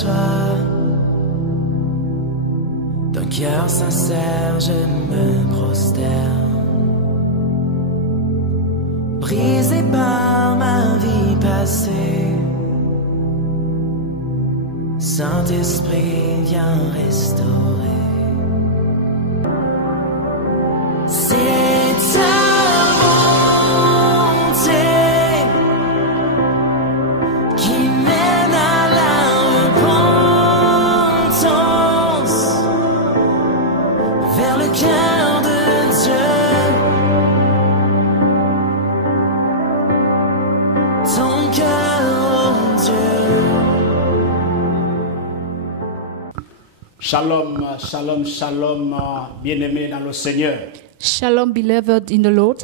toi. D'un cœur sincère, je me prosterne. Brisé par ma vie passée, Saint-Esprit, viens restaurer. C'est ta bonté qui mène à la repentance vers le cœur de Dieu. Ton cœur, oh Dieu. Shalom, shalom, shalom, bien-aimés dans le Seigneur. Shalom, beloved in the Lord.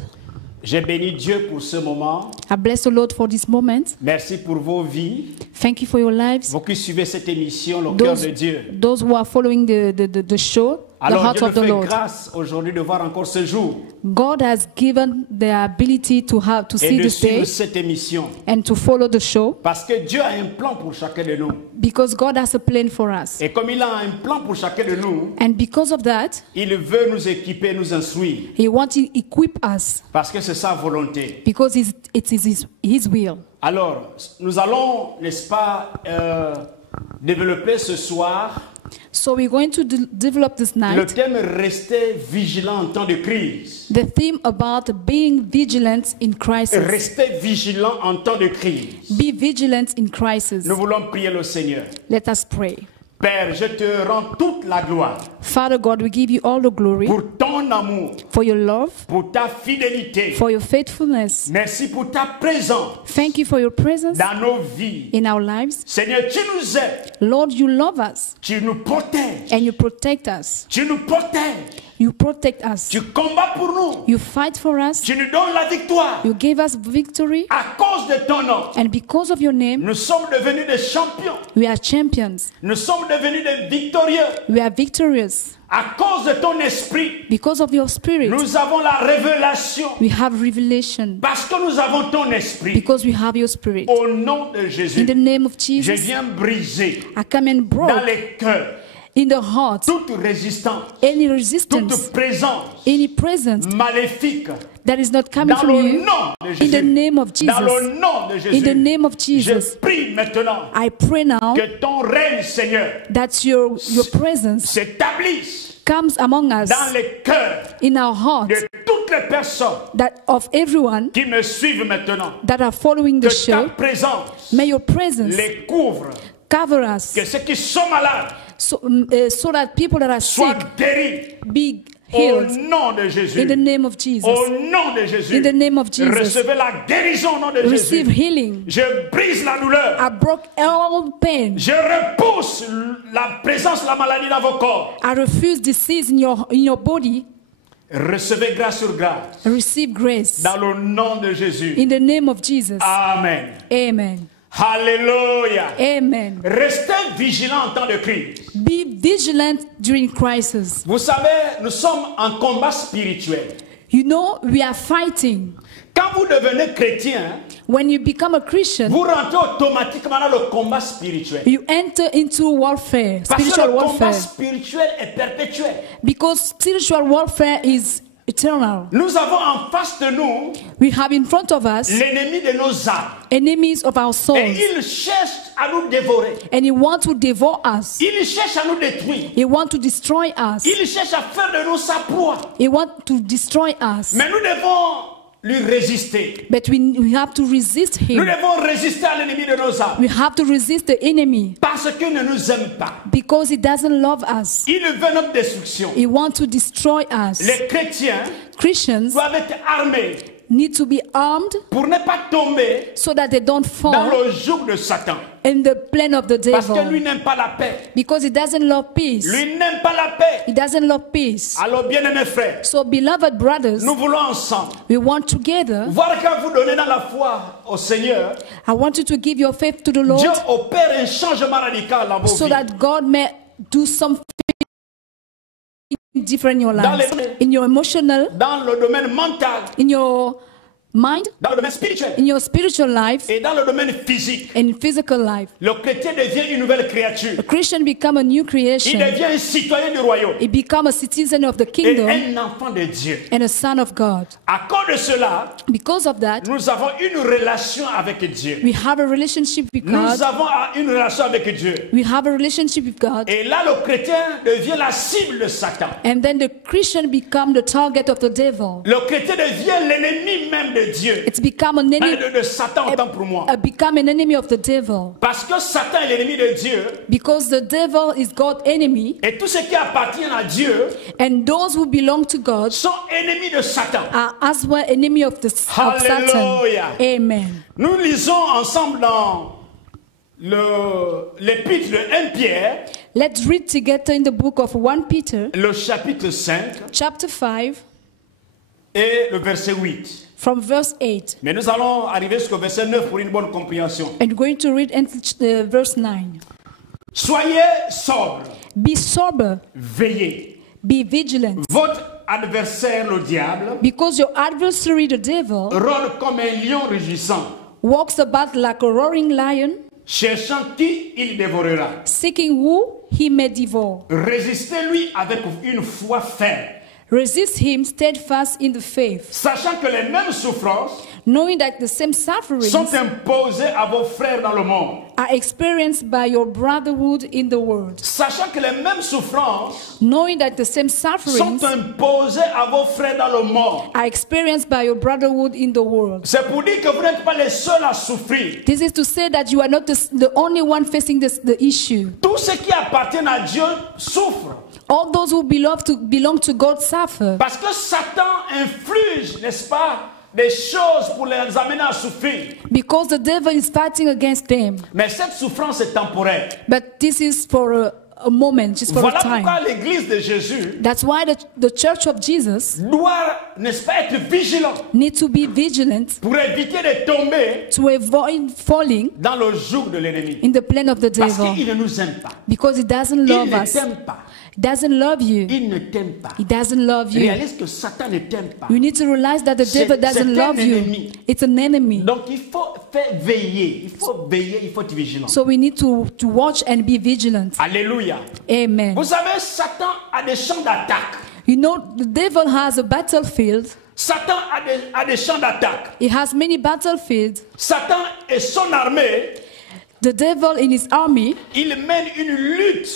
J'ai béni Dieu pour ce moment. I bless the Lord for this moment. Merci pour vos vies. Thank you for your lives. Vous qui suivez cette émission, le cœur de Dieu. Those who are following the show, the Alors heart Dieu of nous the fait Lord. grâce aujourd'hui de voir encore ce jour God has given the ability to et see de this day suivre cette émission. and to follow the show Parce que Dieu a un plan pour chacun de nous. because God has a plan for us. Et comme il a un plan pour chacun de nous, And because of that, il veut nous équiper, nous instruire. He wants to equip us Parce que c'est sa volonté. because it is His will. Alors, nous allons, n'est-ce pas, développer ce soir So we're going to develop this le night thème rester vigilant en temps de crise. the theme about being vigilant in crisis. Rester vigilant en temps de crise. Be vigilant in crisis. Nous voulons prier le Seigneur. Let us pray. Père, je te rends toute la gloire Father God, we give you all the glory pour ton amour, for your love, pour ta fidélité. for your faithfulness. Merci pour ta présence Thank you for your presence dans nos vies. in our lives. Seigneur, tu nous aides, Lord, you love us tu nous protèges, and you protect us. tu nous protèges, You protect us. tu combats pour nous, You fight for us. tu nous donnes la victoire. You gave us victory. À cause de ton nom, And because of your name, nous sommes devenus des champions, we are champions. nous sommes devenus des victorieux. We are victorious. À cause de ton esprit, Because of your spirit, nous avons la révélation. we have revelation. Parce que nous avons ton esprit. Because we have your spirit. Au nom de In Jésus, the name of je Jesus, viens briser I come and dans broke les cœurs in the heart toute résistance, any toute resistance, présence any presence maléfique that is not coming dans from le you. nom de In Jésus. the name of Dans le Jesus. nom de In the Jésus, name of je Jesus, prie maintenant I pray now que ton règne, Seigneur, that your presence s'établisse comes among us dans les cœurs in our hearts, de toutes les personnes that of everyone qui me suivent maintenant. that are following the Que ta show. présence May your presence les couvre. cover us Que ceux qui sont malades so that people that are soient sick guéris. be Au healed nom de Jésus. in the name of Jesus. Au nom de Jésus. In the name of Jesus. Recevez la guérison au nom de Receive Jésus. healing. Je brise la douleur. I broke all pain. Je repousse la présence de la maladie dans vos corps. I refuse disease in your body. Recevez grâce sur grâce. Receive grace. Dans le nom de Jésus. In the name of Jesus. Amen. Amen. Alléluia. Amen. Restez vigilants en temps de crise. Be vigilant during crisis. Vous savez, nous sommes en combat spirituel. You know, we are fighting. Quand vous devenez chrétien, When you become a Christian, vous rentrez automatiquement dans le combat spirituel. you enter into warfare, Parce que spiritual le combat warfare. spirituel est perpétuel. Because spiritual warfare is eternal. Nous avons en face de nous We have in front of us l'ennemi de nos âmes. enemies of our Et souls. il cherche à nous dévorer. And he wants to devour us. Il cherche à nous détruire. He wants to destroy us. Il cherche à faire de nous sa proie. He wants to destroy us. Mais nous devons lui résister. But we have to resist Nous him. devons résister à l'ennemi de nos âmes. We have to resist the enemy Parce qu'il ne nous aime pas. because he doesn't love us. Il veut notre destruction. He wants to destroy us. Les chrétiens Christians doivent être armés need to be armed pour ne pas tomber so that they don't dans fall le joug de Satan. in the plan of the Parce que lui devil. n'aime pas la paix. Because he doesn't love peace. Lui n'aime pas la paix. He doesn't love peace. Alors, bien-aimés frères, So, beloved brothers, nous voulons ensemble we want together. voir quand vous donnez dans la foi au Seigneur, I want you to give your faith to the Lord Dieu opère un changement radical dans vos so vies. that God may do something different in your Dans lives. les- In your emotional, Dans le domaine mental, in your mind, dans le domaine spirituel in your spiritual life, et dans le domaine physique. and physical life. Le chrétien devient une nouvelle créature. A Christian become a new Il creation. devient un citoyen du royaume He become a citizen of the et kingdom un enfant de Dieu. and a son of God. À cause de cela, Because of that, nous avons une relation avec Dieu. we have a relationship with Nous God. avons une relation avec Dieu. We have a relationship with God. Et là, le chrétien devient la cible de Satan. And then the Christian become the target of the devil. Le chrétien devient l'ennemi même de Dieu. It's become an enemy, De Satan, autant pour moi. become an enemy of the devil. Parce que Satan est l'ennemi de Dieu. Because the devil is God's enemy, Et tous ceux qui appartiennent à Dieu and those who belong to God sont ennemis de Satan. are as well enemy of Satan. Hallelujah. Amen. Nous lisons ensemble dans l'épître de 1 Pierre, Let's read together in the book of 1 Peter, le chapitre 5 chapter 5, et le verset 8. from verse 8. Mais nous allons arriver jusqu'au verset 9 pour une bonne compréhension. And we're going to read verse 9. Soyez sobres, Be sober, veillez. be vigilant, Votre adversaire, le diable, because your adversary, the devil, rôde comme un lion rugissant, walks about like a roaring lion, cherchant qui il dévorera. seeking who he may devour. Résistez-lui avec une foi ferme, Resist him steadfast in the faith, sachant que les mêmes souffrances knowing that the same sufferings sont imposées à vos frères dans le monde. are experienced by your brotherhood in the world. Sachant que les mêmes souffrances Knowing that the same sont sufferings imposées à vos frères dans le monde. are experienced by your brotherhood in the world. C'est pour dire que vous n'êtes pas les seuls à souffrir. This is to say that you are not the only one facing the issue. Tous ceux qui appartiennent à Dieu souffrent. All those who belong to God suffer. Parce que Satan inflige, n'est-ce pas, des choses pour les amener à souffrir. Because the devil is fighting against them. Mais cette souffrance est temporaire. But this is for a moment, just for Voilà a time. pourquoi l'église de Jésus That's why the church of Jesus doit, n'est-ce pas, être vigilant need to be vigilant pour éviter de tomber to avoid falling dans le joug de l'ennemi. in the plan of the Parce devil. qu'il ne nous aime pas. Because he doesn't Il love ne us. t'aime pas. He doesn't love you. Il ne t'aime pas. He doesn't love you. Réalise que Satan ne t'aime pas. You need to realize that the devil C'est doesn't un love you. ennemi. It's an enemy. Donc il faut faire veiller. Il faut veiller, il faut être vigilant. So we need to watch and be vigilant. Alléluia. Amen. Vous savez, Satan a des champs d'attaque. You know, the devil has a battlefield. Satan a des champs d'attaque. He has many battlefields. Satan et son armée, The devil in his army, il mène une lutte,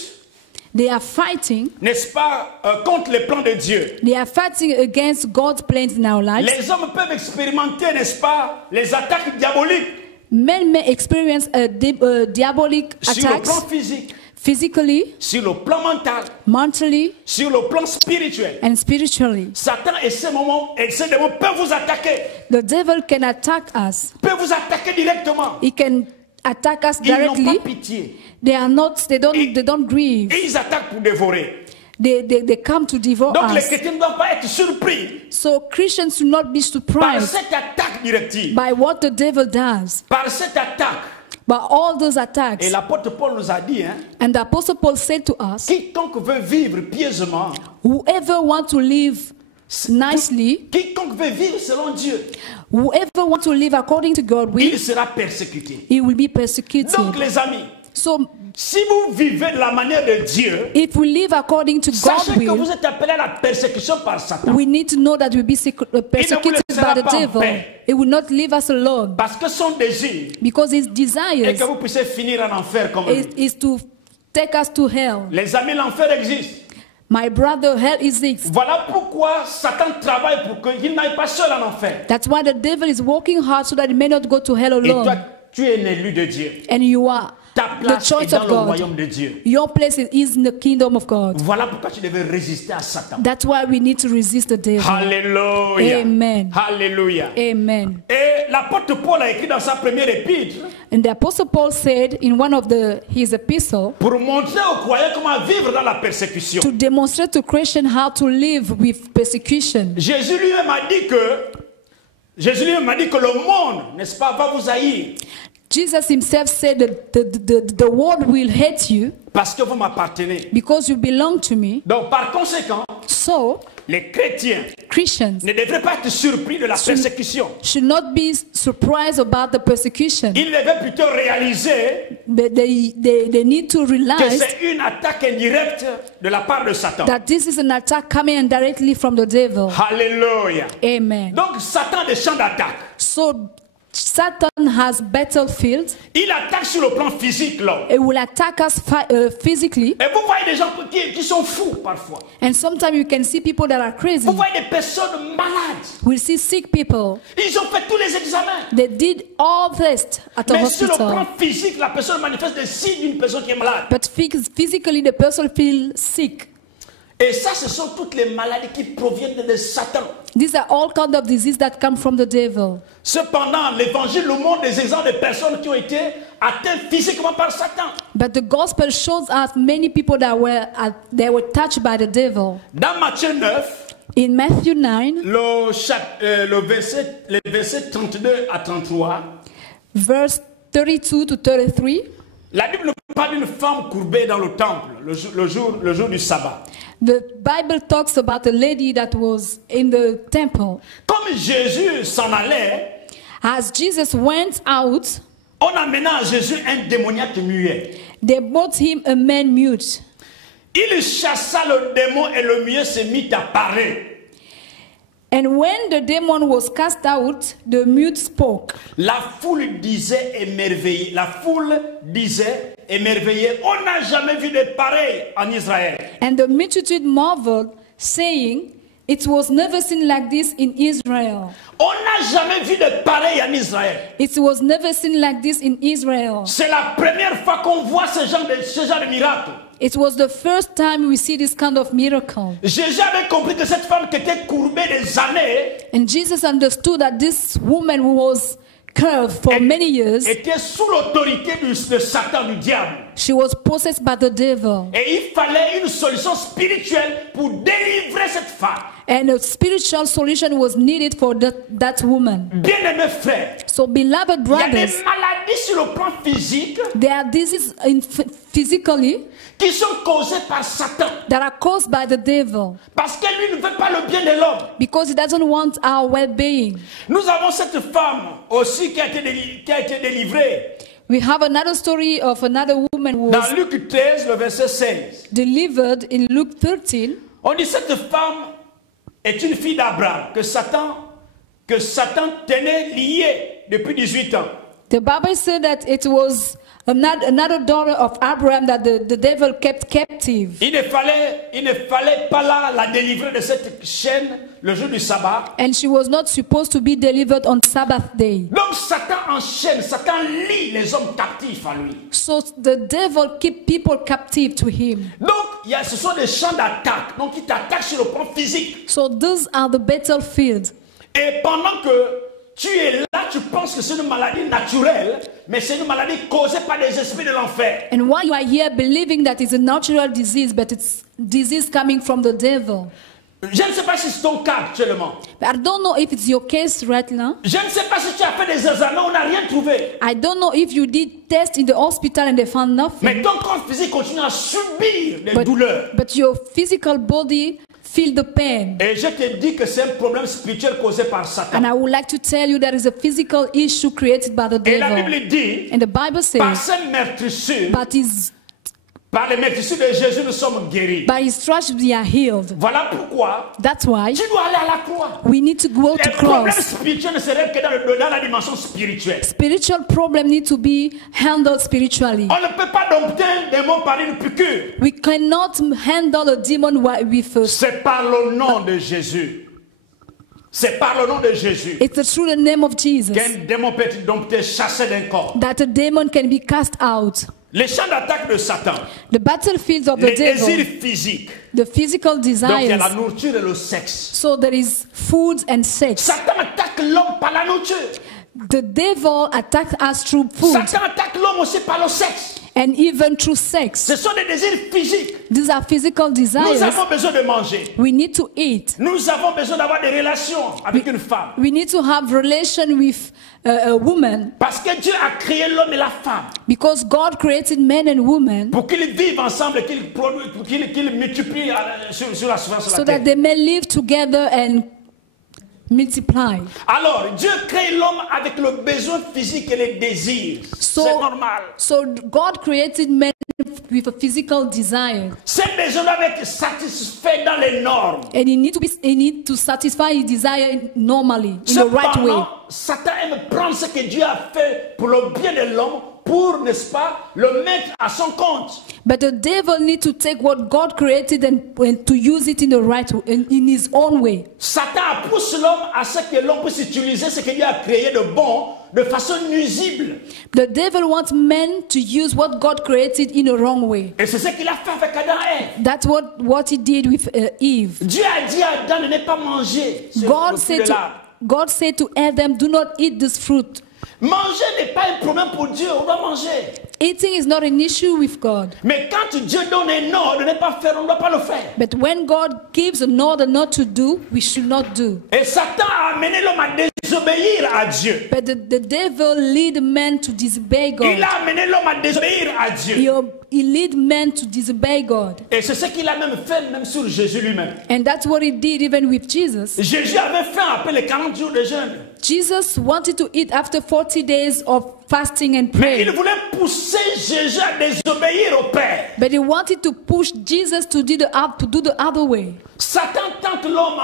they are fighting. n'est-ce pas, contre les plans de Dieu. They are fighting against God's plans in our lives. Les hommes peuvent expérimenter, n'est-ce pas, les attaques diaboliques Men may experience diabolic sur le attacks plan physique, physically, sur le plan mental, mentally, sur le plan spirituel. and spiritually. Satan et ces démons peuvent vous attaquer, The devil can attack us. peuvent vous attaquer directement. He can attack us Ils n'ont directly. pas pitié. They don't grieve. Et ils attaquent pour dévorer. They come to devour Donc les us. chrétiens ne doivent pas être surpris So Christians should not be par surprised cette attaque directive, by what the devil does, par cette attaque. by all those attacks. Et l'apôtre Paul nous a dit, hein, And the Apostle Paul said to us, quiconque veut vivre pieusement, whoever wants to live nicely, quiconque veut vivre selon Dieu, whoever wants to live according to God, il sera persécuté. he will be persecuted. Donc les amis, So si vous vivez de la manière de Dieu, if we live according to God's sachez que will, vous êtes appelés à la persécution par Satan. we need to know that we'll be persecuted laissera by the pas en devil. paix. It will not leave us alone, Parce que son désir because his est desires que vous puissiez finir en enfer comme lui. is to take us to hell. Les amis, l'enfer existe. My brother, hell exists. Voilà pourquoi Satan travaille pour qu'il n'aille pas seul en enfer. That's why the devil is working hard so that he may not go to hell Et toi, alone. tu es l'élu de Dieu. And you are Ta the place est choice dans of le God. royaume de Dieu. Your place is in the kingdom of God. Voilà pourquoi tu devais résister à Satan. That's why we need to resist the devil. Alléluia. Amen. Alléluia. Amen. Et l'apôtre Paul a écrit dans sa première épître And the Apostle Paul said in one of his epistles, pour montrer aux croyants comment vivre dans la persécution. to demonstrate to Christians how to live with persecution. Jésus lui-même a dit que le monde, n'est-ce pas, va vous haïr. Jesus himself said that the world will hate you parce que vous m'appartenez. because you belong to me. Donc, par conséquent, So, les chrétiens Christians ne devraient pas être surpris de la persécution. should not be surprised about the persecution. Ils devaient plutôt réaliser But they need to que realize c'est une attaque indirecte de la part de Satan. that this is an attack coming indirectly from the devil. Alléluia. Amen. Donc, Satan a des champs d'attaque. So, Satan has battlefields. Il attaque sur le plan physique, l'homme. It will attack us physically. Et vous voyez des gens qui sont fous parfois. And sometimes you can see people that are crazy. Vous voyez des personnes malades. We see sick people. Ils ont fait tous les examens. They did all tests at the Mais sur le plan hospital. physique, la personne manifeste des signes d'une personne qui est malade. But physically, the person feels sick. Et ça, ce sont toutes les maladies qui proviennent de Satan. These are all kinds of diseases that come from the devil. Cependant, l'évangile nous montre des exemples de personnes qui ont été atteintes physiquement par Satan. But the gospel shows us many people that were touched by the devil. Dans Matthieu 9, In Matthew 9, les versets 32 à 33, verse 32 to 33, la Bible nous parle d'une femme courbée dans le temple le jour du sabbat. the Bible talks about a lady that was in the temple. Comme Jésus s'en allait, As Jesus went out, on amena à Jésus un démoniaque muet. they brought him a man mute. Il chassa le démon et le muet se mit à parler. And when the demon was cast out, the mute spoke. La foule disait émerveillée. On n'a jamais vu de pareil en Israël. And the multitude marveled, saying, "It was never seen like this in Israel. On n'a jamais vu de pareil en Israël. It was never seen like this in Israel." C'est la première fois qu'on voit ce genre de miracle. It was the first time we see this kind of miracle. Jésus avait compris que cette femme qui était courbée des années And Jesus understood that this woman who was curved for many years, était sous l'autorité de Satan, du diable. she was possessed by the devil. Et il fallait une solution spirituelle pour délivrer cette femme. And a spiritual solution was needed for that woman. Bien-aimés frères, So, beloved il y a des brothers, maladies sur le plan physique there are diseases physically qui sont causées par Satan. that are caused by the devil Parce que lui ne veut pas le bien de l'homme. because he doesn't want our well-being. Nous avons cette femme aussi qui a été délivrée. We have another story of another woman who Dans was Luc 13, le verset 16. delivered in Luke 13. On dit cette femme est une fille d'Abraham que Satan tenait liée depuis 18 ans. The Bible said that it was another daughter of Abraham that the devil kept captive. Il ne fallait pas la délivrer de cette chaîne le jour du sabbat. And she was not supposed to be delivered on Sabbath day. Donc Satan enchaîne, Satan lie les hommes captifs à lui. So the devil keep people captive to him. Donc ce sont des champs d'attaque. Donc il t'attaque sur le plan physique. So those are the battlefields. Et pendant que tu es là, tu penses que c'est une maladie naturelle, mais c'est une maladie causée par des esprits de l'enfer. And while you are here believing that it's a natural disease, but it's disease coming from the devil. Je ne sais pas si c'est ton cas actuellement. But I don't know if it's your case right now. Je ne sais pas si tu as fait des examens, on n'a rien trouvé. I don't know if you did tests in the hospital and they found nothing. Mais ton corps physique continue à subir des douleurs. But your physical body feel the pain. Et je te dis que c'est un problème spirituel causé par Satan. And I would like to tell you there is a physical issue created by the Et la devil. Bible dit, And the Bible par says, ces meurtrissures, par les meurtrissures de Jésus, nous sommes guéris. by his stripes we are healed. Voilà pourquoi That's why tu dois aller à la croix. we need to go to Les problèmes cross. spirituels ne se règlent que dans la dimension spirituelle. Spiritual problem need to be handled spiritually. On ne peut pas dompter un démon par une piqûre. We cannot handle a demon with a. C'est par le nom de Jésus. C'est par le nom de Jésus It's through the name of Jesus qu'un démon peut être dompté, chassé d'un corps. that a demon can be cast out. Les champs d'attaque de Satan, The battlefields of the les désirs devil, physiques. the physical Donc il y a desires. la nourriture et le sexe. So there is food and sex. Satan attaque l'homme par la nourriture. The devil attacks us through food. Satan attaque l'homme aussi par le sexe. and even through sex. Ce sont des désirs physiques. These are physical Nous desires. avons besoin de manger. We need to eat. Nous avons besoin d'avoir des relations avec une femme. We need to have relation with a woman, Parce que Dieu a créé l'homme et la femme because God created men and women pour qu'ils vivent ensemble et qu'ils multiplient sur la surface de so la that terre. they may live together and multiply. Alors, Dieu crée l'homme avec le besoin physique et les désirs. C'est normal. So God created men with a physical desire, Ces besoins doivent être satisfaits dans les normes. and he need to satisfy his desire normally in the right way. Cependant, Satan aime prendre ce que Dieu a fait pour le bien de l'homme pour, n'est-ce pas, le mettre à son compte. But the devil need to take what God created and to use it in the right way, in his own way. Satan pousse l'homme à ce que l'homme puisse utiliser ce que Dieu a créé de bon de façon nuisible. The devil wants men to use what God created in a wrong way. Et c'est ce qu'il a fait avec Adam et Ève. That's what he did with Eve. Dieu a dit à Adam de ne pas manger ce fruit de l'arbre. God said to Adam, do not eat this fruit. Manger n'est pas un problème pour Dieu, on doit manger. Eating is not an issue with God. Mais quand Dieu donne un ordre de ne pas faire, on ne doit pas le faire. But when God gives an order not to do, we should not do. Et Satan a amené l'homme à désobéir à Dieu. But the devil lead men to disobey Il God. a amené l'homme à désobéir à Dieu. He lead men to disobey God. Et c'est ce qu'il a même fait, même sur Jésus lui-même. And that's what he did even with Jesus. Jésus avait faim après les 40 jours de jeûne. Jesus wanted to eat after 40 days of fasting and Mais il prayer. voulait pousser Jésus à désobéir au Père. But he wanted to push Jesus to do the other way. Satan tente l'homme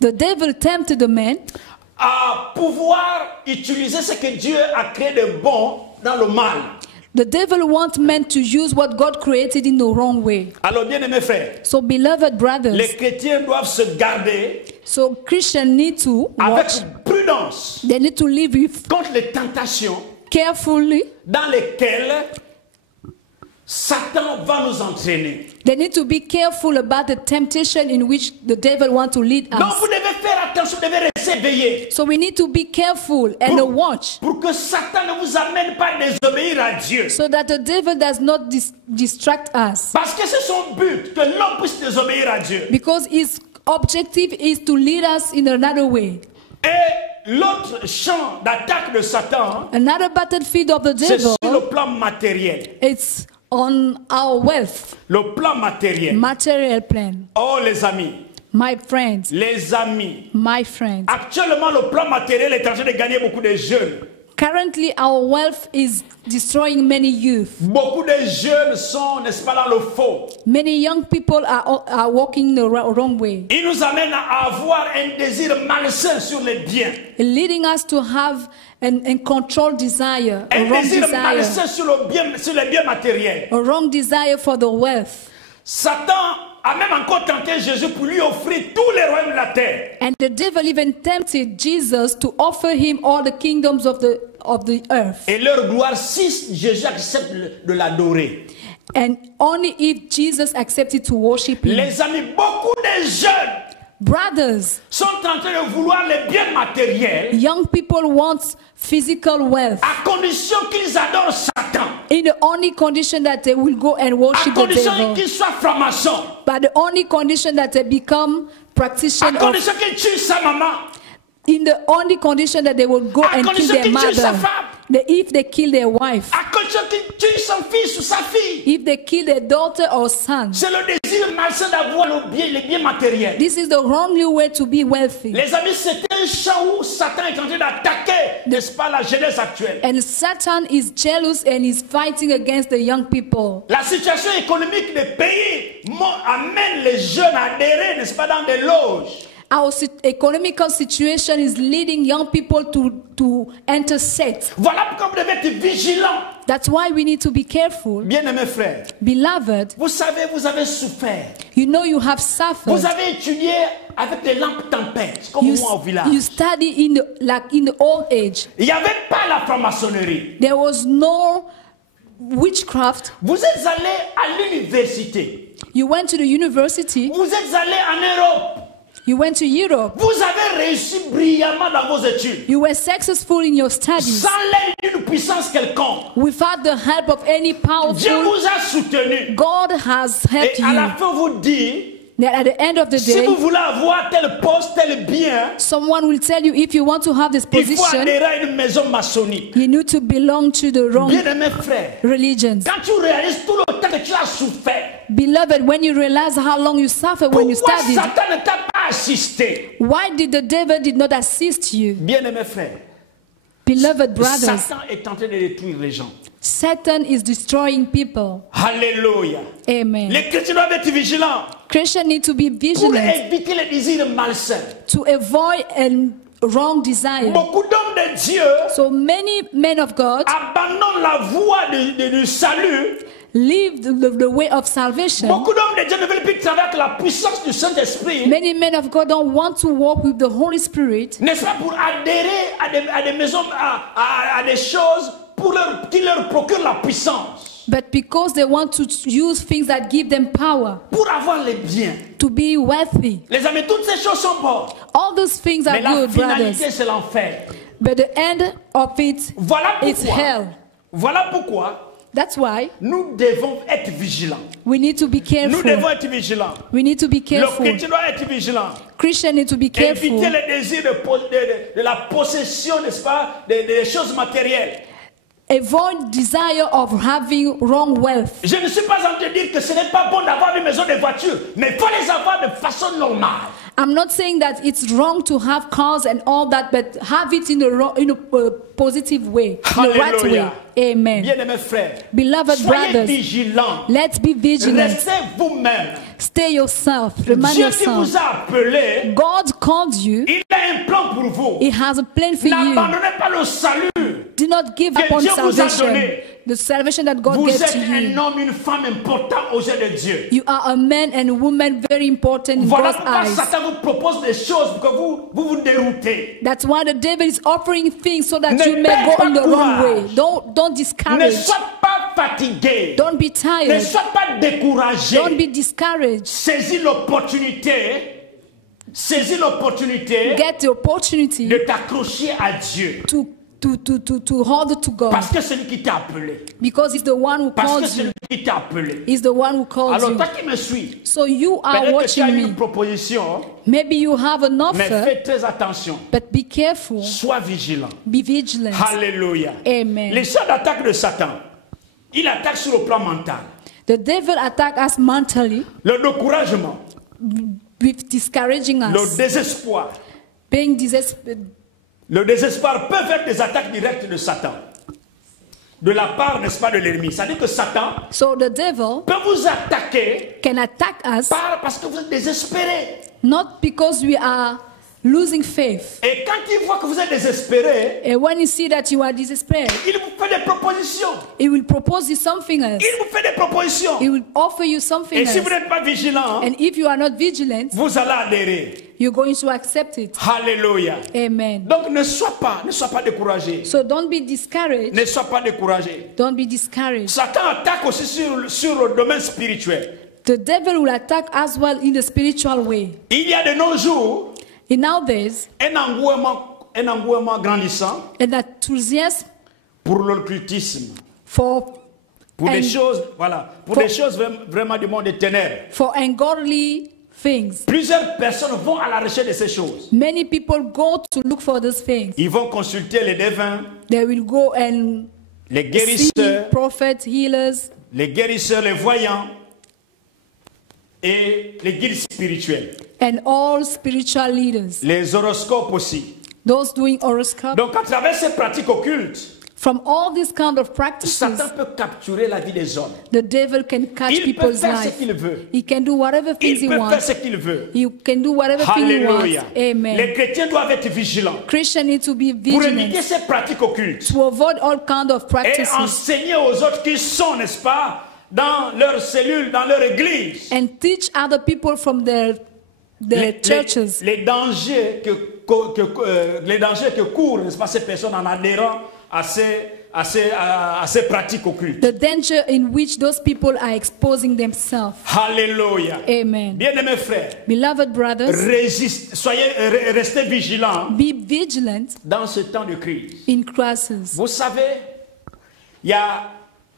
The devil tempted the man à pouvoir utiliser ce que Dieu a créé de bon dans le mal. The devil wants men to use what God created in the wrong way. Alors, bien aimés frères, So, beloved brothers, les chrétiens doivent se garder so Christians need to avec watch. prudence They need to live with contre les tentations carefully. dans lesquelles Satan va nous entraîner. They need to be careful about the temptation in which the devil wants to lead Donc, us. vous devez faire attention, vous devez rester éveillé So we need to be careful and watch pour que Satan ne vous amène pas à désobéir à Dieu. so that the devil does not distract us. Parce que c'est son but, que l'homme puisse désobéir à Dieu. Because his objective is to lead us in another way. Et l'autre champ d'attaque de Satan, Another battlefield of the c'est devil, sur le plan matériel. it's on our wealth, Le plan matériel. material plan. Oh les amis, My friends, les amis. my friends. Actuellement, le plan matériel est en train de gagner beaucoup de jeunes. Currently, our wealth is destroying many youth. Beaucoup de jeunes sont, n'est-ce pas, dans le faux. Many young people are walking the wrong way, Ils nous amènent à avoir un désir malsain sur les biens. leading us to have an controlled desire, a Un wrong désir desire, malsain sur les biens matériels. a wrong desire for the wealth. Satan a même encore tenté Jésus pour lui offrir tous les royaumes de la terre. And the devil even tempted Jesus to offer him all the kingdoms of the earth. Et leur gloire si Jésus accepte de l'adorer. And only if Jesus accepted to worship him. Les amis, beaucoup de jeunes Brothers, sont en train de vouloir les biens matériels young people want physical wealth à condition qu'ils adorent Satan. in the only condition that they will go and À worship the condition devil. qu'ils soient francs-maçons. But the only condition that they become À practitioners of, condition qu'ils tuent sa maman. in the only condition that they will go À and kill condition their qu'ils tuent sa mother. femme. If they kill their wife, À condition qu'ils tuent son fils ou sa fille. if they kill their daughter or son, C'est le désir malsain d'avoir les biens matériels. this is the wrongly way to be wealthy. Les amis, c'est un champ où Satan est en train d'attaquer, n'est-ce pas, la jeunesse actuelle. And Satan is jealous and is fighting against the young people. La situation économique des pays amène les jeunes à adhérer, n'est-ce pas, dans des loges. Our economical situation is leading young people to enter sects. Voilà pourquoi vous devez être vigilants. That's why we need to be careful. Bien-aimés frères, Beloved, vous savez, vous avez souffert. you know you have Vous suffered. avez étudié avec des lampes tempêtes, comme moi au village. You study in the old age. Il n'y avait pas la franc-maçonnerie. There was no witchcraft. Vous êtes allés à l'université. You went to the university. Vous êtes allés en Europe. You went to Europe. Vous avez réussi brillamment dans vos études. You were successful in your studies Sans l'aide d'une puissance quelconque. without the help of any Dieu powerful. vous a soutenu. God has helped Et à la you. fin, vous dit, That at the end of the si day, vous voulez avoir tel poste, tel bien, someone will tell you if you want to have this il faut position, adhérer à une maison maçonnique. you need to belong to the wrong Bien-aimés frères, religions. quand tu réalises tout le temps que tu as souffert, Beloved, when you realize how long you suffered when you pourquoi studied, Satan ne t'a pas assisté? why did the devil did not assist you? Bien-aimés frères, Beloved brothers, Satan est en train de détruire les gens. Satan is destroying people. Alléluia. Amen. Les chrétiens doivent être vigilants Christians need to be pour vigilant éviter les désirs malsains. to avoid a wrong desire. Beaucoup d'hommes de Dieu So many men of God abandonnent la voie du salut. leave the way of salvation. Beaucoup d'hommes de Dieu ne veulent plus travailler avec la puissance du Saint-Esprit. Many men of God don't want to walk with the Holy Spirit, N'est-ce pas, pour adhérer à des maisons, à des choses qui leur procurent la puissance. but because they want to use things that give them power, Pour avoir les biens. to be wealthy. Les amis, toutes ces choses sont bonnes. All those things are Mais la good, brothers. finalité, c'est l'enfer. But the end of it Voilà is pourquoi. hell. Voilà pourquoi That's why nous devons être vigilants. we need to be Nous devons careful. être vigilants. We need to be Le careful. chrétien doit être vigilant. Christians need to be careful. Éviter les désirs de la possession, n'est-ce pas, des choses matérielles. Avoid desire of having wrong wealth. Je ne suis pas en train de dire que ce n'est pas bon d'avoir une maison, des voitures, mais il faut les avoir de façon normale. I'm not saying that it's wrong to have cars and all that, but have it in a positive way, in the right way. Hallelujah. Amen. Bien-aimés frères, Beloved soyez brothers, vigilants. let's be vigilant. Restez vous-même. Stay yourself. Remind Dieu qui yourself. vous a appelé, God called you. il a un plan pour vous. He has a plan for you. N'abandonnez pas le salut. Do not give que up on Dieu vous a salvation. donné. The salvation that God Vous gave êtes to un you. homme, une femme important aux yeux de Dieu. You are a man and a woman very important in Voilà God's pourquoi eyes. Satan vous propose des choses pour que vous déroutez. That's why the devil is offering things so that Ne you may perds go in the pas wrong way. courage. Don't Ne discourage. sois pas fatigué. Don't be Ne tired. sois pas découragé. Don't be discouraged. Saisis l'opportunité. Saisis l'opportunité Get the opportunity de t'accrocher à Dieu. to hold to God, Parce que c'est lui qui t'a appelé. because He's the one who Parce que calls c'est you. lui qui t'a appelé. He's the one who calls Alors you. toi qui me suis, So you are peut-être que tu as watching une me. proposition, Maybe you have an mais offer, fais très attention. but be careful. Sois vigilant. Be vigilant. Alléluia. Amen. Les champs d'attaque de Satan, il attaque sur le plan mental. The devil attack us mentally Le découragement, with discouraging le us, désespoir. being desperate. Le désespoir peut être des attaques directes de Satan. De la part, n'est-ce pas, de l'ennemi. C'est-à-dire que Satan So the devil peut vous attaquer can attack us parce que vous êtes désespéré. not because we are losing faith. Et quand il voit que vous êtes désespéré, And when you see that you are desperate, il vous fait des propositions. he will propose you something else. Il vous fait des propositions. He will offer you something Et si else. vous n'êtes pas vigilant, And if you are not vigilant, vous allez adhérer. you're going to accept it. Alléluia. Amen. Donc ne sois pas découragé. So don't be discouraged. Ne sois pas découragé. Don't be discouraged. Satan attaque aussi sur le domaine spirituel. The devil will attack as well in the spiritual way. Il y a de nos jours In nowadays, un engouement grandissant an enthusiasm pour l'occultisme, for pour des And- choses, voilà, pour des choses vraiment du monde des ténèbres. ungodly things. Plusieurs personnes vont à la recherche de ces choses. Many people go to look for these things. Ils vont consulter les devins, They will go and les see guérisseurs, prophets, healers, les voyants et les guides spirituels, and all spiritual leaders. les horoscopes aussi. Those doing horoscope. Donc à travers ces pratiques occultes, From all these kind of practices, Satan peut capturer la vie des hommes. the devil can catch Il peut people's faire ce life. qu'il veut. He can do whatever things Il he peut faire wants. ce qu'il veut. He can do whatever thing he Alléluia. wants. Amen. Les chrétiens doivent être vigilants Christians need to be pour éviter vigilant ces pratiques occultes to avoid all kind of et practices enseigner aux autres qui sont, n'est-ce pas, dans leur cellule, dans leur église, and teach other people from their churches les dangers que courent, n'est-ce pas, ces personnes en adhérant à assez pratique au culte. The danger in which those people are exposing themselves. Alléluia. Amen. Bien-aimés frères, Beloved brothers, restez vigilants be vigilant dans ce temps de crise. in crisis. Vous savez, il y a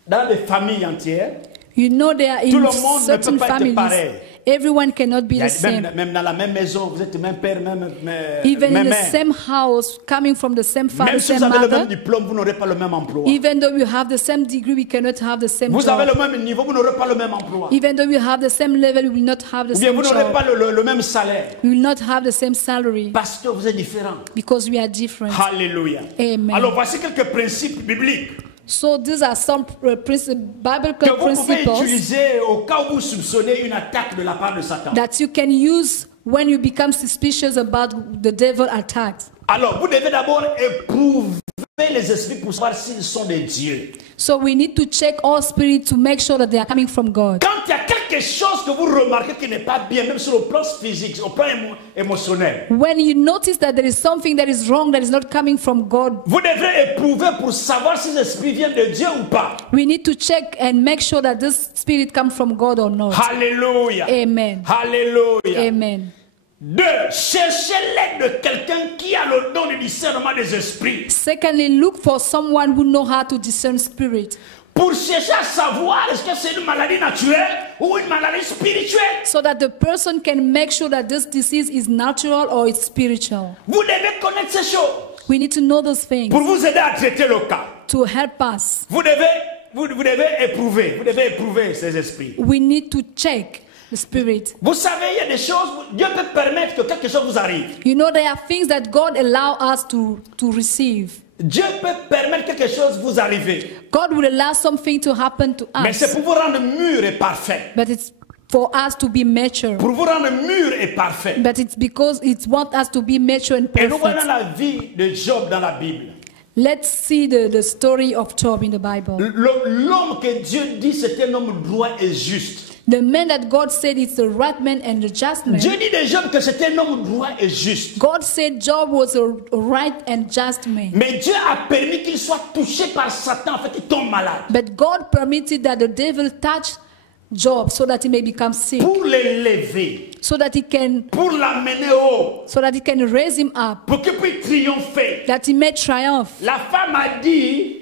dans les familles entières, You know, there are tout in le monde ne peut certain pas être families, pareil. everyone cannot be Il y a the same. même dans la même maison, vous êtes même père, même Even in the mère. same house, coming from the same father, Même si vous same avez le même mother, diplôme, vous n'aurez pas le même emploi. even though you have the same degree, we cannot have the same Vous avez job. le même niveau, vous n'aurez pas le même emploi. Even though you have the same level, we will not have the Ou bien same vous n'aurez job. pas le même salaire. We will not have the same salary Parce que vous êtes différents. because we are different. Alléluia. Amen. Alors voici quelques principes bibliques So these are some biblical que vous pouvez principles utiliser au cas où vous soupçonnez une attaque de la part de Satan. that you can use when you become suspicious about the devil attacks. Alors vous devez d'abord éprouver les esprits pour savoir s'ils sont des dieux. So we need to check all spirits to make sure that they are coming from God. Quand il y a quelque chose que vous remarquez qui n'est pas bien, même sur le plan physique, au plan émotionnel, When you notice that there is something that is wrong, that is not coming from God, vous devrez éprouver pour savoir si ces esprits viennent de Dieu ou pas. we need to check and make sure that this spirit comes from God or not. Alléluia. Amen. Alléluia. Amen. 2. Cherchez l'aide de quelqu'un qui a le don de discernement des esprits. Secondly, look for someone who knows how to discern spirit, Pour chercher à savoir est-ce que c'est une maladie naturelle ou une maladie spirituelle. so that the person can make sure that this disease is natural or it's spiritual. Vous devez connaître ces choses We need to know those things pour vous aider à traiter le cas. to help us. Vous devez éprouver ces esprits. We need to check the spirit. Vous savez, il y a des choses, Dieu peut permettre que quelque chose vous arrive. You know, there are things that God allow us to receive. Dieu peut permettre que quelque chose vous arrive. God will allow something to happen to Mais c'est us, pour vous rendre mûr et parfait. but it's for us to be mature. Pour vous rendre mûr et parfait. But it's because it wants us to be mature and Et nous voyons perfect. la vie de Job dans la Bible. Let's see the story of Job in the Bible. L'homme que Dieu dit c'est un homme droit et juste. The man that God said is the right man and the just man. Dieu dit de Job que c'est un homme droit et juste. God said Job was a right and just man. Mais Dieu a permis qu'il soit touché par Satan, en fait il tombe malade. But God permitted that the devil touch Job so that he may become sick, Pour l'élever, so that he can raise him up, pour qu'il puisse triompher. that he may triumph. La femme a dit,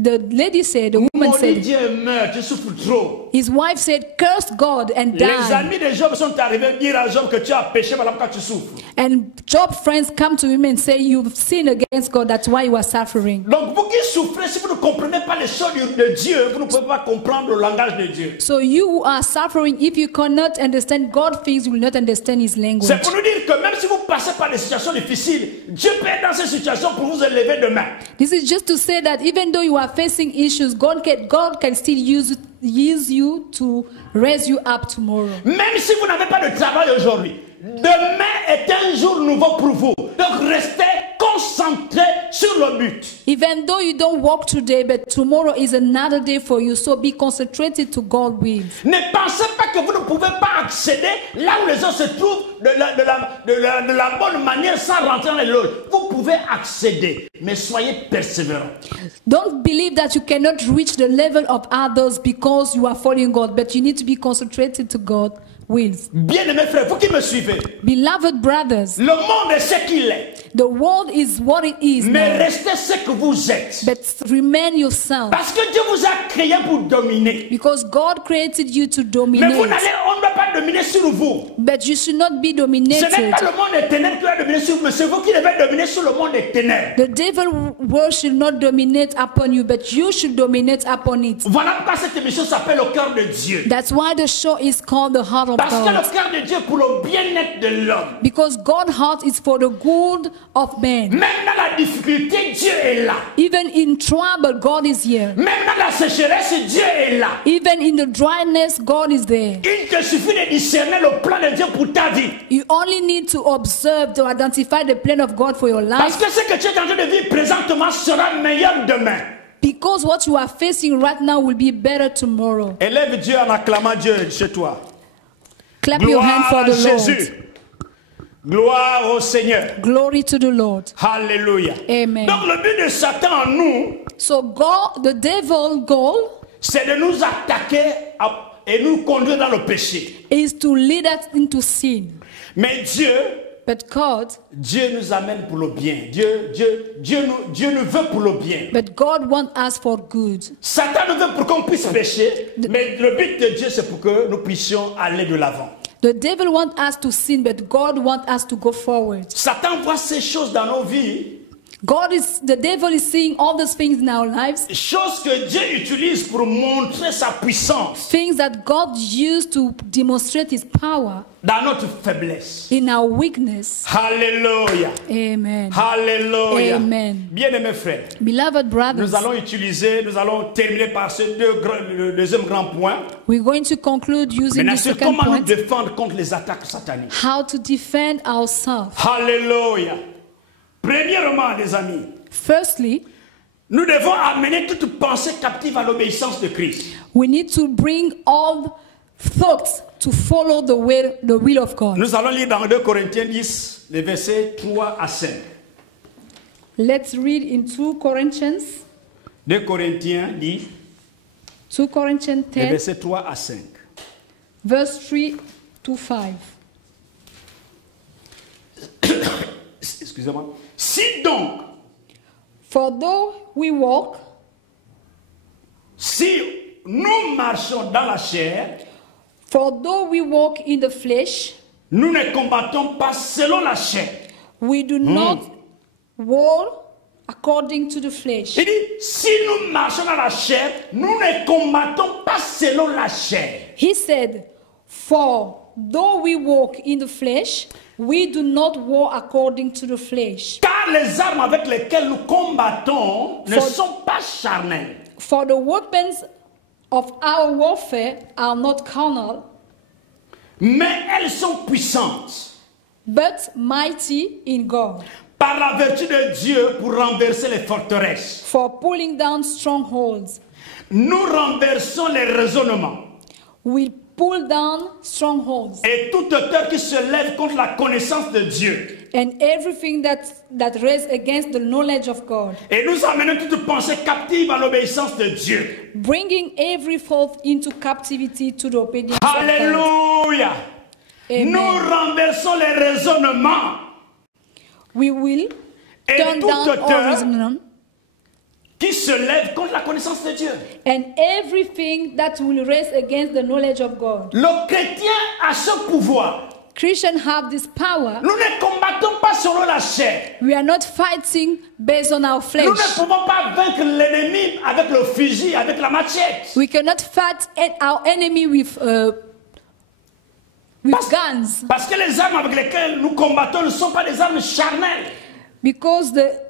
The lady said, the woman maudit said, Dieu meurt, tu souffres trop. his wife said, curse God and Les die. amis de Job sont arrivés dire à Job que tu as péché, voilà pourquoi tu souffres. And Job's friends come to him and say, you've sinned against God, that's why you are suffering. Donc vous qui souffrez, si vous ne comprenez pas les choses de Dieu, vous ne pouvez pas comprendre le langage de Dieu. So you who are suffering, if you cannot understand God things, you will not understand his language. C'est pour nous dire que même si vous passez par des situations difficiles, Dieu peut être dans ces situations pour vous élever demain. This is just to say that even though you are facing issues, God can still use you to raise you up tomorrow. Même si vous n'avez pas de travail aujourd'hui, demain est un jour nouveau pour vous. Donc restez concentrés sur le but. Even though you don't work today, but tomorrow is another day for you, so be concentrated to God's will. Ne pensez pas que vous ne pouvez pas accéder là où les autres se trouvent de la bonne manière sans rentrer dans les loges. Vous pouvez accéder, mais soyez persévérants. Don't believe that you cannot reach the level of others because you are following God, but you need to be concentrated to God's will. Bien-aimés frères, vous qui me suivez, Beloved brothers, le monde est ce qu'il est, the world is what it is mais now, restez ce que vous êtes. but remain yourself. Parce que Dieu vous a créé pour dominer. Because God created you to Mais dominate, on ne doit pas dominer sur vous. but you should not be Ce n'est dominated. pas le monde des ténèbres qui va dominer sur vous, mais c'est vous qui devez dominer sur le monde des ténèbres. The devil world should not dominate upon you, but you should dominate upon it. Voilà pourquoi cette émission s'appelle le cœur de Dieu. That's why the show is called the heart of Parce que God. le cœur de Dieu est pour le bien-être de l'homme. Because God's heart is for the good of man. Même dans la difficulté, Dieu est là. Even in trouble, God is here. Même dans la sécheresse, Dieu est là. Even in the dryness, God is there. Il te suffit de discerner le plan de Dieu pour ta vie. You only need to observe, to identify the plan of God for your Parce life. que ce que tu es en train de vivre présentement sera meilleur demain. Because what you are facing right now will be better tomorrow. Élève Dieu en acclamant Dieu chez toi. Clap your hand Gloire for à the Jésus. Lord. Gloire au Seigneur. Glory to the Lord. Alléluia. Amen. Donc le but de Satan en nous, So God, the devil's goal c'est de nous attaquer et nous conduire dans le péché. is to lead us into sin. Mais Dieu But nous amène pour le bien. Dieu nous veut pour le bien. But God wants us for good. Satan nous veut pour qu'on puisse pécher, mais le but de Dieu c'est pour que nous puissions aller de l'avant. The devil wants us to sin, but God wants us to go forward. Satan voit ces choses dans nos vies, The devil is seeing all these things in our lives, choses que Dieu utilise pour montrer sa puissance things that God used to demonstrate his power dans notre faiblesse. in our weakness. Alléluia. Amen. Alléluia. Amen. Bien-aimés frères, Beloved brothers, nous allons terminer par le deuxième grand point. we're going to conclude using Maintenant, the c'est second comment nous point, défendre contre les attaques sataniques. how to defend ourselves. Alléluia. Premièrement, les amis, Firstly, nous devons amener toute pensée captive à l'obéissance de Christ. we need to bring all thoughts to follow the will of God. Nous allons lire dans 2 Corinthiens 10, les versets 3 à 5. Let's read in 2 Corinthians 2 Corinthiens 10, 2 Corinthians les 10, versets 3 à 5. verse 3 to 5. Excusez-moi. Si donc, For though we walk, si nous marchons dans la chair, for though we walk in the flesh, nous ne combattons pas selon la chair. we do not war according to the flesh. Il dit, si nous marchons dans la chair, nous ne combattons pas selon la chair. He said, for though we walk in the flesh, we do not war according to the flesh. Car les armes avec lesquelles nous combattons ne sont pas charnelles. For the weapons of our warfare are not carnal, Mais elles sont puissantes but mighty in God, par la vertu de Dieu pour renverser les forteresses. for pulling down strongholds. Nous renversons les raisonnements We pull down strongholds et toute hauteur qui se lève contre la connaissance de Dieu. and everything that raises against the knowledge of God, Et nous amenons toute pensée captive à l'obéissance de Dieu. bringing every thought into captivity to the obedience of God. Alléluia. Amen. Nous renversons les raisonnements We will et turn toute down all hauteur reasoning qui se lève contre la connaissance de Dieu. and everything that will raise against the knowledge of God. Le chrétien a ce pouvoir. Christians have this power. Nous ne combattons pas selon la chair. We are not fighting based on our Nous flesh. ne pouvons pas vaincre l'ennemi avec le fusil, avec la machette. We cannot fight our enemy with guns, Parce que les armes avec lesquelles nous combattons ne sont pas des armes charnelles. because the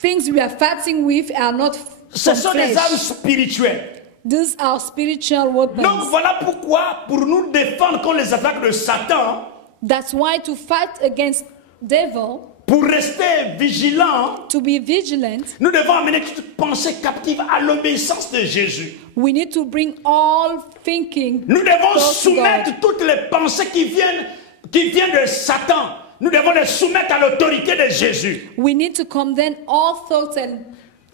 things we are fighting with are not Ce from sont des armes flesh. spirituelles. These are spiritual weapons. Donc voilà pourquoi, pour nous défendre contre les attaques de Satan, That's why to fight against devil, pour rester vigilant, to be vigilant, nous devons amener toute pensée captive à l'obéissance de Jésus. we need to bring all thinking Nous devons close to soumettre God. toutes les pensées qui viennent de Satan. Nous devons les soumettre à l'autorité de Jésus. We need to condemn all thoughts and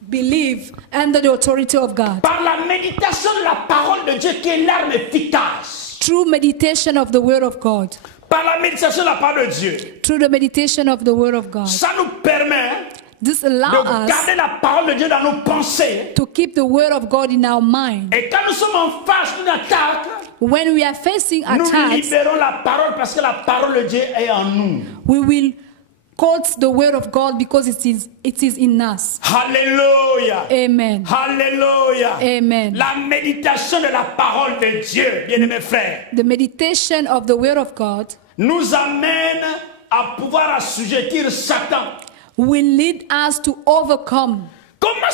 believe under the authority of God. Par la méditation de la parole de Dieu qui est l'arme efficace. Through meditation of the Word of God. Par la méditation de la parole de Dieu. Through the meditation of the Word of God. Ça nous permet This de allows us garder la parole de Dieu dans nos pensées. to keep the Word of God in our mind. Et quand nous sommes en face d'une attaque, When we are facing nous attacks, libérons la parole parce que la parole de Dieu est en nous. we will quote the Word of God because it is in us. Alléluia. Amen. Alléluia. Amen. La méditation de la parole de Dieu, bien-aimés frères, The meditation of the Word of God nous amène à pouvoir assujettir Satan. will lead us to overcome. Comment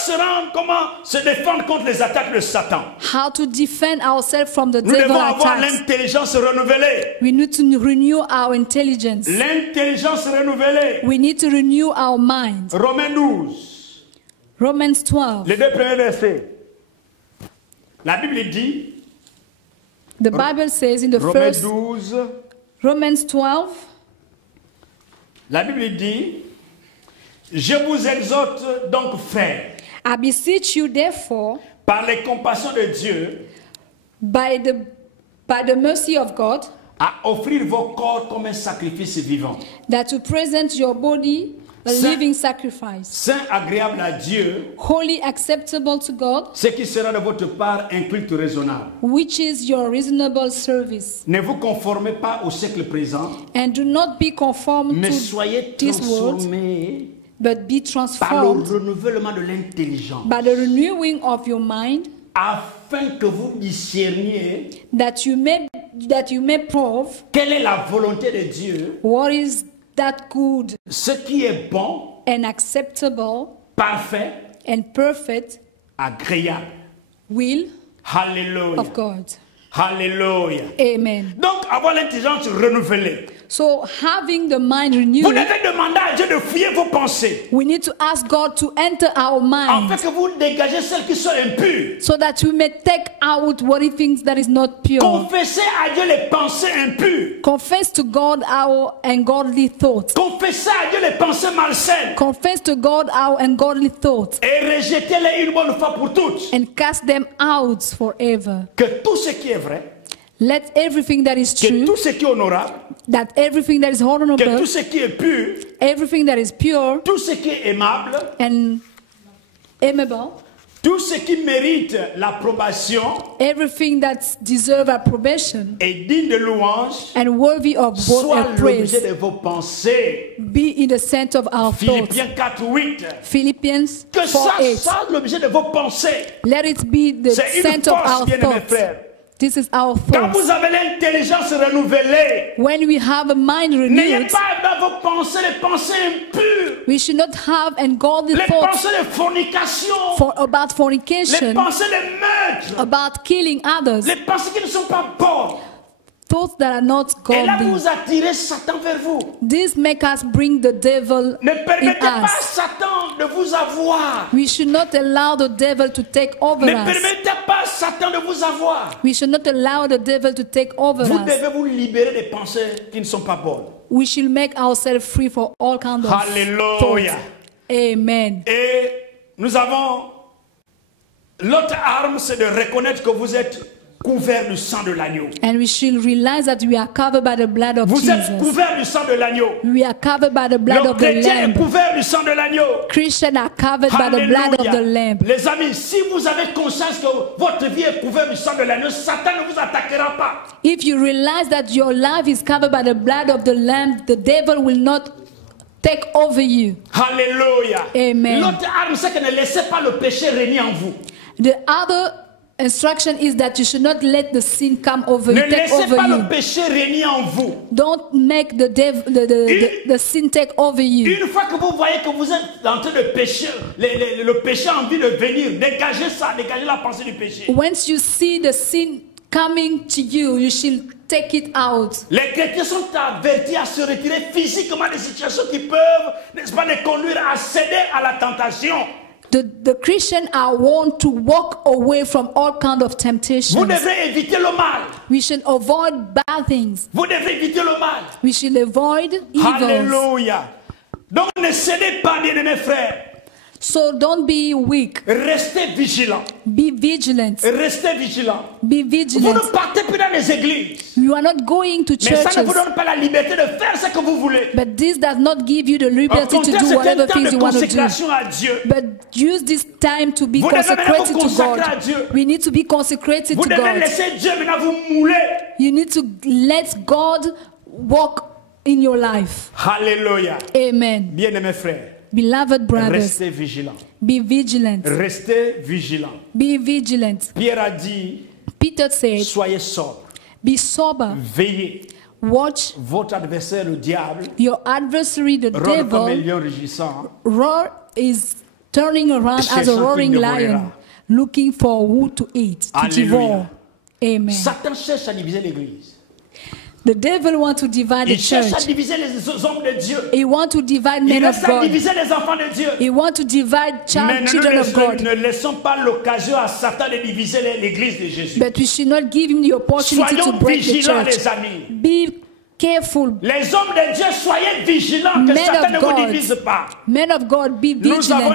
se défendre contre les attaques de Satan? How to defend ourselves from the Nous devil devons avoir attacks. l'intelligence renouvelée. We need to renew our intelligence. L'intelligence renouvelée. We need to renew our mind. Romains 12, Romans 12. les deux premiers versets. La Bible dit, The Bible says in the Romains first 12, Romans 12, la Bible dit, je vous exhorte donc frères, I beseech you, therefore, par les compassions de Dieu, by the mercy of God, à offrir vos corps comme un sacrifice vivant, that you present your body a Saint- living sacrifice, saint, agréable à Dieu, wholly acceptable to God, ce qui sera de votre part un culte raisonnable. which is your reasonable service. Ne vous conformez pas au siècle présent, And do not be conformed mais to soyez this world, transformés but be par le transformed renouvellement de l'intelligence, by the renewing of your mind, afin que vous discerniez that you may prove quelle est la volonté de Dieu, what is that good ce qui est bon, and acceptable parfait, and perfect agréable. will Alléluia. of God. Alléluia. Amen. Donc, avoir l'intelligence renouvelée. So having the mind Vous renewed, devez demander à Dieu de fouiller vos pensées, we need to ask God to enter our afin mind que vous dégagez celles qui sont impures. so that we may take out what he thinks that is not pure. Confessez à Dieu les pensées impures. Confess to God our ungodly thoughts. Confessez à Dieu les pensées malsaines. Confess to God our ungodly thoughts Et rejetez-les une bonne fois pour toutes. and cast them out forever. Que tout ce qui est vrai, Let everything that is que true, tout ce qui est honorable, that everything that is que honorable, tout ce qui est pur, everything that is pure tout ce qui est aimable, and amiable, tout ce qui mérite l'approbation everything that deserves approbation et digne de louange, and worthy of both soit and praise, l'objet de vos pensées. be in the center of our thoughts. Philippiens 4:8. Philippians Que ça 4:8. soit l'objet de vos pensées. Let it be the C'est une center of force, our bien-aimés thoughts. frères. This is our Quand thoughts. vous avez l'intelligence renouvelée, When we have a mind n'ayez renewed, pas dans vos pensées les pensées impures, we should not have ungodly les thoughts pensées de fornication, about les fornication, pensées de meurtre, about killing others, les pensées qui ne sont pas bonnes. thoughts that are not Et là, godly. vous attirez Satan vers vous. This make us bring the devil Ne in permettez pas à us. Satan de vous avoir. We should not allow the devil to take over Ne us. permettez pas à Satan de vous avoir. We should not allow the devil to take over Vous us. devez vous libérer des pensées qui ne sont pas bonnes. We should make ourselves free for all kinds of Hallelujah. thoughts. Amen. Et nous avons l'autre arme, c'est de reconnaître que vous êtes couvert du sang de l'agneau. And we should realize that we are covered by the blood of Vous êtes Jesus. couvert du sang de l'agneau. We are covered by the blood Le of the chrétien est Lamb. couvert du sang de l'agneau. Christians are covered by the blood of the Alléluia. Lamb. Les amis, si vous avez conscience que votre vie est couverte du sang de l'agneau, Satan ne vous attaquera pas. If you realize that your life is covered by the blood of the Lamb, the devil will not take over you. Alléluia. Amen. L'autre arme, c'est que ne laissez pas le péché régner en vous. The other instruction is that you should not let the sin come over Ne you, take laissez over pas le you. péché régner en vous. Don't make the sin take over you. Une fois que vous voyez que vous êtes en train de pécher, le péché a envie de venir, dégagez ça, dégagez la pensée du péché. Once you see the sin coming to you, you should take it out. Les chrétiens sont avertis à se retirer physiquement des situations qui peuvent, n'est-ce pas, les conduire à céder à la tentation. The Christians are warned to walk away from all kinds of Vous temptations. devrez éviter le mal. We should avoid bad things. Vous devrez éviter le mal. We should avoid evils. Alléluia. Donc ne cédez pas, bien-aimés frères. So don't be weak. Restez vigilants. Be vigilant. Restez vigilants. Be Vous vigilant. ne partez plus dans les églises. You are not going to Mais ça ne vous churches, donne pas la liberté de faire ce que vous voulez. but this does not give you the Au liberty to contraire, do c'est un whatever temps things de you want to do. consécration à Dieu. But use this time to be Vous devez maintenant consecrated vous to consacrer à God. Dieu. We need to be consecrated Vous to devez God. laisser Dieu maintenant vous mouler. You need to let God walk in your life. Alléluia. Amen. Bien-aimés frères, Beloved brothers, restez vigilants. be vigilant. Restez vigilants. Be vigilant. Pierre a dit, Peter said, soyez sobres, be sober. veillez. Watch Votre adversaire, le diable, your adversary, the rôde comme un devil, lion rugissant. roar is turning around as a Cherchant roaring qui lion, dévorera. looking for who to eat, to Alléluia. devour. Amen. Satan cherche à diviser l'église. The devil wants to divide the Il cherche à church. diviser les hommes de Dieu. He wants to divide Il men of cherche à God. diviser les enfants de Dieu. He wants to divide Mais children of God. ne laissons pas l'occasion à Satan de diviser l'église de Jésus. But we should not give him the opportunity to Soyons break the vigilants, church. les amis. Be careful. Les hommes de Dieu, soyez vigilants que Men Satan of ne vous God. divise pas. Men of God, be Nous avons vigilant.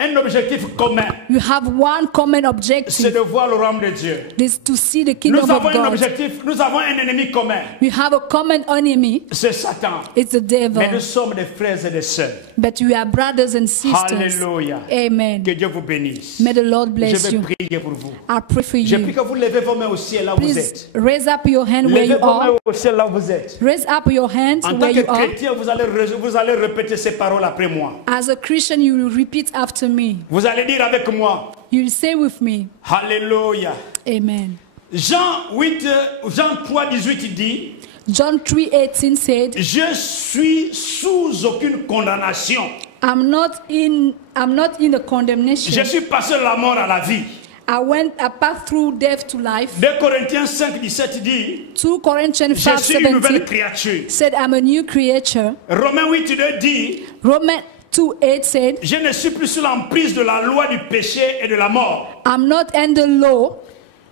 un objectif commun. You have one common C'est objective. de voir le royaume de Dieu. This to see the Nous kingdom avons of un God. objectif, nous avons un ennemi commun. We have a common enemy. C'est Satan. It's the Mais nous devil. sommes des frères et des sœurs. But we are brothers and sisters. Alléluia. Amen. Que Dieu vous bénisse. May the Lord Je bless vais you. prier pour vous. I pray for Je prie you. que vous levez vos mains au ciel là où vous Please êtes. raise up your hand where Levez you vos mains are. au ciel là où vous êtes. Raise up your hands En tant where que you are. chrétien, vous allez répéter ces paroles après moi. As a Christian, you will repeat after me. Vous allez dire avec moi. You will say with me. Alléluia. Amen. Jean 3, 18 dit, John 3:18 said, je suis sous aucune condamnation. I'm not in the condemnation. Je suis passé de la mort à la vie. I passed through death to life. 2 Corinthiens 5, 17 dit, 2 Corinthians je suis une nouvelle 5:17 créature. said, I'm a new creature. Romains 8, 2 dit, Romans 2:8 said, je ne suis plus sous l'emprise de la loi du péché et de la mort. I'm not under law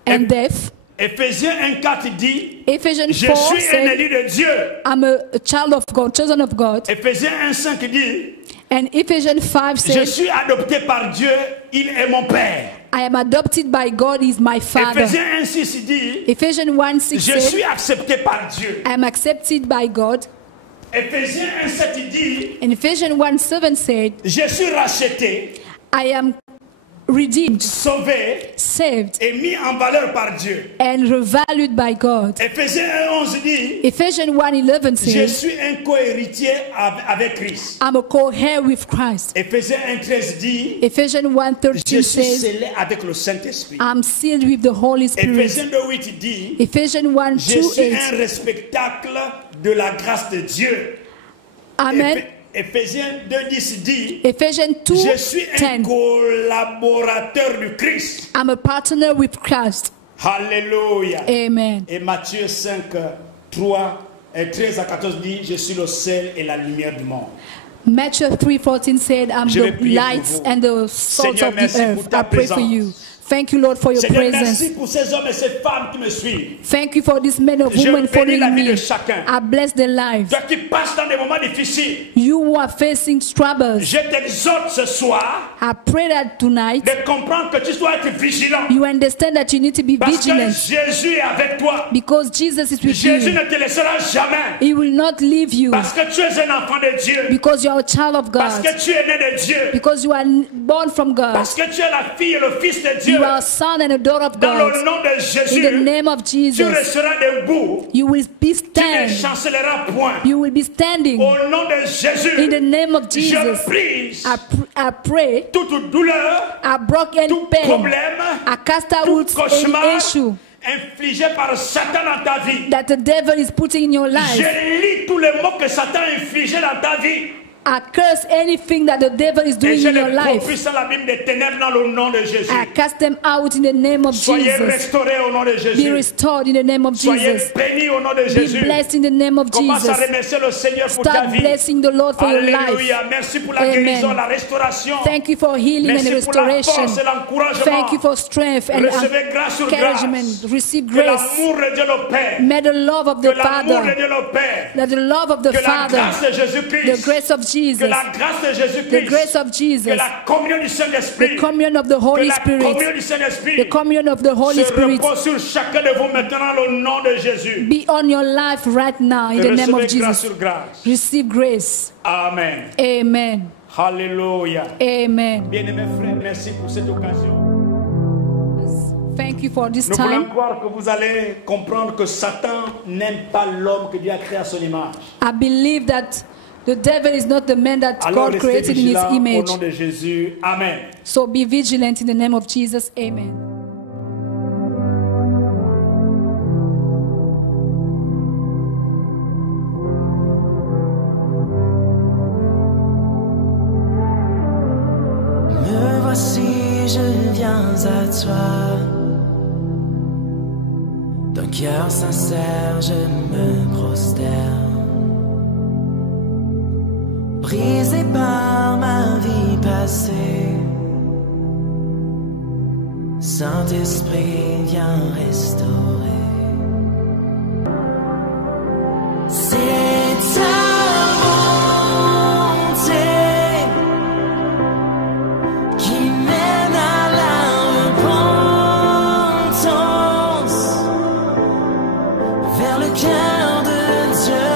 and death. Éphésiens 1, 4 dit, Ephesians je 4 suis un said, élu de Dieu. I'm a child of God, chosen of God. Éphésiens 1, 5 dit, And Ephesians 5 je said, suis adopté par Dieu, il est mon Père. I am adopted by God, He is my Father. Éphésiens 1, 6 dit, Ephesians 1:6 je said, suis accepté par Dieu. I am accepted by God. Éphésiens 1, 7 dit, And Ephesians 1:7 said, je suis racheté, I am redeemed, sauvé saved, et mis en valeur par Dieu. and revalued by God. Éphésiens 1, 11 dit, Ephesians 1:11 je says, suis un co-héritier avec Christ. I'm a co-heir with Christ. Éphésiens 1, 13 dit, Ephesians je 1:13 suis says, scellé avec le Saint-Esprit. I'm sealed with the Holy Spirit. Éphésiens 2, 8 dit, Ephesians je suis 1:2:8. un réceptacle de la grâce de Dieu. Amen. Éphésiens 2, 10 dit, Ephesians je suis un 2:10. collaborateur du Christ. I'm a partner with Christ. Alléluia. Amen. Et Matthieu 5, 13 à 14 dit, je suis le sel et la lumière du monde. Matthew 3:14 said, I'm Je vais the prier pour light vous. and the salt Seigneur, of the merci earth. pour ta I pray for présence. you. Thank you, Lord, for your Seigneur, presence. merci pour ces hommes et ces femmes qui me suivent. Thank you for these men of Je women bénis la following vie de me. chacun. I bless their lives. Toi qui passes dans des moments difficiles, You who are facing troubles, je t'exhorte ce soir I pray that tonight de comprendre que tu dois être vigilant. you understand that you need to be Parce que vigilant Jésus est avec toi. because Jesus is with Jésus you. ne te laissera jamais. He will not leave you Parce que tu es un enfant de Dieu. because you are a child of Parce God, que tu es né de Dieu. because you are born from God. Parce que tu es la fille et le fils de Dieu. You are a son and a daughter of Dans le God. nom de In the Jésus, name of tu Jesus, resteras debout. you will be Tu ne stand. chancelleras point. You will be standing. Au nom de Jésus, In the name of je Jesus, brise I pray. toute douleur, I broke any tout pain. problème, I cast out tout cauchemar any issue infligé par Satan dans ta vie. that the devil is putting in your life. Je lis tous les mots que Satan a infligés dans ta vie. I curse anything that the devil is Et doing je in your les life. propulse dans l'abîme des ténèbres dans le nom de Jésus. I cast them out in the name of Soyez Jesus. restaurés au nom de Be Jésus. restored in the name of Soyez Jesus. bénis au nom de Be Jésus. blessed in the name of Commence à Jesus. remercier le Seigneur pour ta Start vie. blessing the Lord for your life. Alléluia. Merci pour la Amen. guérison, la restauration. Thank you for healing and Merci pour la restoration. force et l'encouragement. Thank you for strength and Recevez grâce sur encouragement. grâce. Receive Que grace. l'amour de Dieu le Père. May the love of Que the l'amour de Father, Dieu le Père. that the love of the Que la Father, grâce de the Jésus-Christ. grace of Que Jesus, la grâce de the Jésus-Christ. grace of Que Jesus, la communion du Saint-Esprit. the communion of the Que Holy la communion Spirit, du Saint-Esprit. the communion of the Holy Se Spirit repose sur chacun de vous maintenant au nom de Jésus. be on your life right now in the name of Recevez grâce Jesus. sur grâce. Receive grace. Amen. Amen. Alléluia. Amen. Bien-aimés frères, merci pour cette occasion. Thank you for this Nous voulons time. croire que vous allez comprendre que Satan n'aime pas l'homme que Dieu a créé à son image. I believe that the devil is not the man that Alors God restez created in his vigilants au image. nom de Jésus. Amen. So be vigilant in the name of Jesus. Amen. Me voici, je viens à toi. D'un cœur sincère, je me prosterne. Brisé par ma vie passée, Saint-Esprit, viens restaurer. le cœur de Dieu.